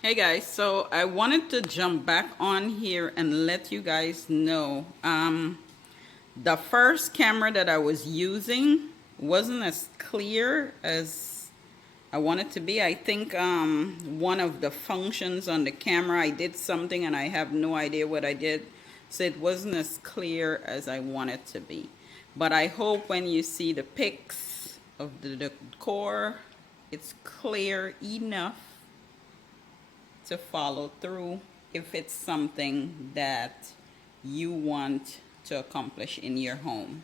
Hey guys, so I wanted to jump back on here and let you guys know the first camera that I was using wasn't as clear as I want it to be. I think one of the functions on the camera, I did something and I have no idea what I did, so it wasn't as clear as I want it to be. But I hope when you see the pics of the decor, it's clear enough to follow through if it's something that you want to accomplish in your home.